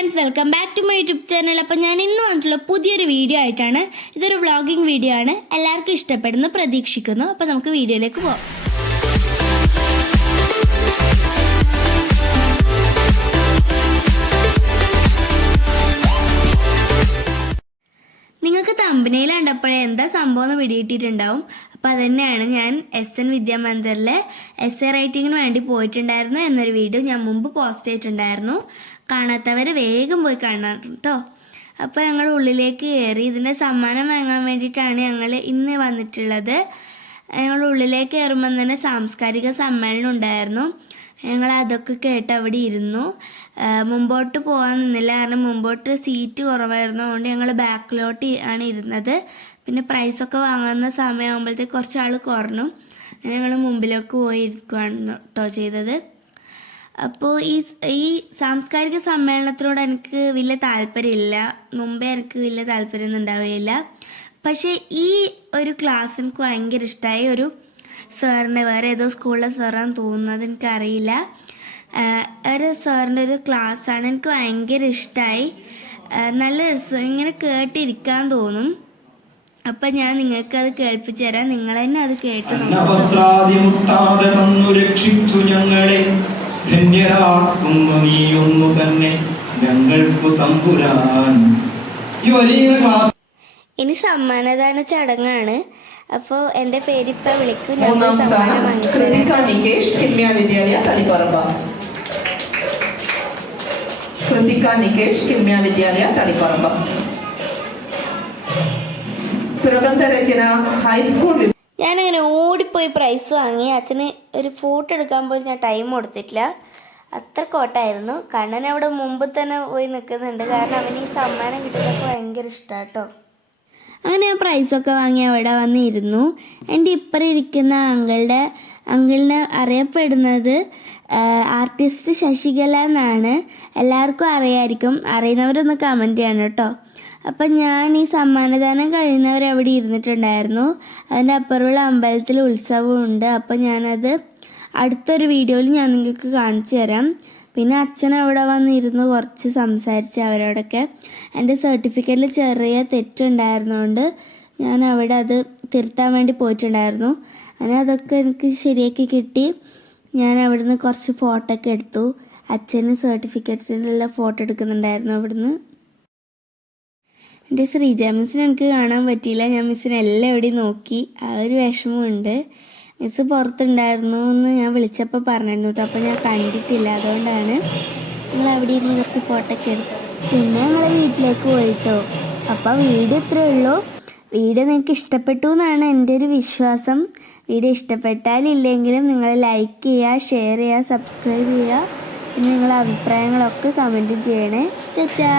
Friends welcome back to my YouTube channel അപ്പോൾ ഞാൻ ഇന്ന് വന്നിട്ടുള്ള പുതിയൊരു വീഡിയോ ആയിട്ടാണ് ഇതൊരു വ്ളോഗിംഗ് വീഡിയോ ആണ്. എല്ലാവർക്കും ഇഷ്ടപ്പെടുന്നു പ്രതീക്ഷിക്കുന്നു. അപ്പോൾ നമുക്ക് വീഡിയോയിലേക്ക് പോകാം നിങ്ങൾക്ക് തമ്പനയിൽ കണ്ടപ്പോഴേ എന്താ സംഭവം എന്ന് പിടികിട്ടിട്ടുണ്ടാവും അപ്പോൾ അതന്നെയാണ് ഞാൻ എസ് എൻ വിദ്യാമന്ദിറിലെ എസ് എ റൈറ്റിങ്ങിന് വേണ്ടി പോയിട്ടുണ്ടായിരുന്നു എന്നൊരു വീഡിയോ ഞാൻ മുമ്പ് പോസ്റ്റ് ചെയ്തിട്ടുണ്ടായിരുന്നു. കാണാത്തവർ വേഗം പോയി കാണണം കേട്ടോ അപ്പോൾ ഞങ്ങൾ ഉള്ളിലേക്ക് കയറി. ഇതിന്റെ സമ്മാനം വാങ്ങാൻ വേണ്ടിയിട്ടാണ് ഞങ്ങൾ ഇന്ന് വന്നിട്ടുള്ളത്. ഞങ്ങൾ ഉള്ളിലേക്ക് കയറുമ്പോൾ തന്നെ സാംസ്കാരിക സമ്മേളനം ഉണ്ടായിരുന്നു. ഞങ്ങൾ അതൊക്കെ കേട്ട് അവിടെ ഇരുന്നു. മുമ്പോട്ട് പോകാൻ നിന്നില്ല കാരണം മുമ്പോട്ട് സീറ്റ് കുറവായിരുന്നു. അതുകൊണ്ട് ഞങ്ങൾ ബാക്കിലോട്ട് ആണ് ഇരുന്നത്. പിന്നെ പ്രൈസൊക്കെ വാങ്ങുന്ന സമയമാകുമ്പോഴത്തേക്ക് കുറച്ച് ആൾ കുറഞ്ഞു ഞങ്ങൾ മുമ്പിലേക്ക് പോയി ഇരിക്കുകയാണ് കേട്ടോ ചെയ്തത്. അപ്പോൾ ഈ ഈ സാംസ്കാരിക സമ്മേളനത്തിനോട് എനിക്ക് വലിയ താല്പര്യമില്ല. മുമ്പേ എനിക്ക് വലിയ താല്പര്യമൊന്നും ഉണ്ടാവുകയില്ല പക്ഷേ ഈ ഒരു ക്ലാസ് എനിക്ക് ഭയങ്കര ഇഷ്ടമായി ഒരു സാറിന്റെ വേറെ ഏതോ സ്കൂളിലെ സാറാണെന്ന് തോന്നുന്നത് എനിക്കറിയില്ല. ഒരു സാറിന്റെ ഒരു ക്ലാസ്സാണ് എനിക്ക് ഭയങ്കര ഇഷ്ടമായി നല്ല രസം. ഇങ്ങനെ കേട്ടിരിക്കാൻ തോന്നും. അപ്പം ഞാൻ നിങ്ങൾക്കത് കേൾപ്പിച്ചു തരാം. നിങ്ങൾ തന്നെ അത് കേട്ടു രക്ഷിച്ചു ഞങ്ങളെ. ധന്യരാക്കുന്നു നീയൊന്നു തന്നെ ഞങ്ങൾക്കു തമ്പുരാൻ. ഈ വലിയ ക്ലാസ് ഇനി സമ്മാനദാന ചടങ്ങാണ്. അപ്പോൾ എന്റെ പേരിപ്പ വിളിക്കും. ഞാൻ സമ്മാനം കൃതിക. നികേഷ് കിമ്യ വിദ്യാലയ തളിപ്പറമ്പ. രചന ഹൈസ്കൂൾ ഞാനങ്ങനെ ഓടിപ്പോയി പ്രൈസ് വാങ്ങി. അച്ഛന് ഒരു ഫോട്ടോ എടുക്കാൻ പോയി ഞാൻ ടൈം കൊടുത്തിട്ടില്ല. അത്ര കോട്ടായിരുന്നു കണ്ണൻ അവിടെ മുമ്പ് തന്നെ പോയി നിൽക്കുന്നുണ്ട് കാരണം അവന് ഈ സമ്മാനം കിട്ടുന്നതൊക്കെ ഭയങ്കര ഇഷ്ടമാണ് കേട്ടോ അങ്ങനെ ഞാൻ പ്രൈസൊക്കെ വാങ്ങി അവിടെ വന്നിരുന്നു. എന്റെ ഇപ്പുറം ഇരിക്കുന്ന അങ്കിളുടെ അങ്കിളിനെ അറിയപ്പെടുന്നത് ആർട്ടിസ്റ്റ് ശശികല എന്നാണ്. എല്ലാവർക്കും അറിയായിരിക്കും. അറിയുന്നവരൊന്ന് കമന്റ് ചെയ്യണം കേട്ടോ. അപ്പം ഞാൻ ഈ സമ്മാനദാനം കഴിയുന്നവർ അവിടെ ഇരുന്നിട്ടുണ്ടായിരുന്നു. അതിന്റെ അപ്പുറമുള്ള അമ്പലത്തിൽ ഉത്സവമുണ്ട് അപ്പം ഞാനത് അടുത്തൊരു വീഡിയോയിൽ ഞാൻ നിങ്ങൾക്ക് കാണിച്ചു തരാം. പിന്നെ അച്ഛൻ അവിടെ വന്നിരുന്ന് കുറച്ച് സംസാരിച്ച് അവരോടൊക്കെ എന്റെ സർട്ടിഫിക്കറ്റിൽ ചെറിയ തെറ്റുണ്ടായിരുന്നുകൊണ്ട് ഞാൻ അവിടെ അത് തിരുത്താൻ വേണ്ടി പോയിട്ടുണ്ടായിരുന്നു. അങ്ങനെ അതൊക്കെ എനിക്ക് ശരിയാക്കി കിട്ടി. ഞാൻ അവിടുന്ന് കുറച്ച് ഫോട്ടോ ഒക്കെ എടുത്തു. അച്ഛന് സർട്ടിഫിക്കറ്റ്സിന്റെ ഫോട്ടോ എടുക്കുന്നുണ്ടായിരുന്നു അവിടുന്ന്. എന്റെ ശ്രീജ മിസ്സിനെ എനിക്ക് കാണാൻ പറ്റിയില്ല. ഞാൻ മിസ്സിനെ എല്ലാവിടെയും നോക്കി. ആ ഒരു വിഷമമുണ്ട്. മിസ്സ് പുറത്തുണ്ടായിരുന്നു എന്ന് ഞാൻ വിളിച്ചപ്പോൾ പറഞ്ഞിരുന്നു കേട്ടോ. അപ്പോൾ ഞാൻ കണ്ടിട്ടില്ല. അതുകൊണ്ടാണ് ഞങ്ങൾ അവിടെ ഇരുന്ന് കുറച്ച് ഫോട്ടോ ഒക്കെ എടുത്തു. പിന്നെ ഞങ്ങൾ വീട്ടിലേക്ക് പോയിട്ടോ. അപ്പോൾ വീഡിയോ ഇത്രയേ ഉള്ളൂ. വീഡിയോ നിങ്ങൾക്ക് ഇഷ്ടപ്പെട്ടു എന്നാണ് എന്റെ ഒരു വിശ്വാസം. വീഡിയോ ഇഷ്ടപ്പെട്ടാലില്ലെങ്കിലും നിങ്ങൾ ലൈക്ക് ചെയ്യുക ഷെയർ ചെയ്യുക സബ്സ്ക്രൈബ് ചെയ്യുക. പിന്നെ നിങ്ങളുടെ അഭിപ്രായങ്ങളൊക്കെ കമന്റ് ചെയ്യണേ. ചാ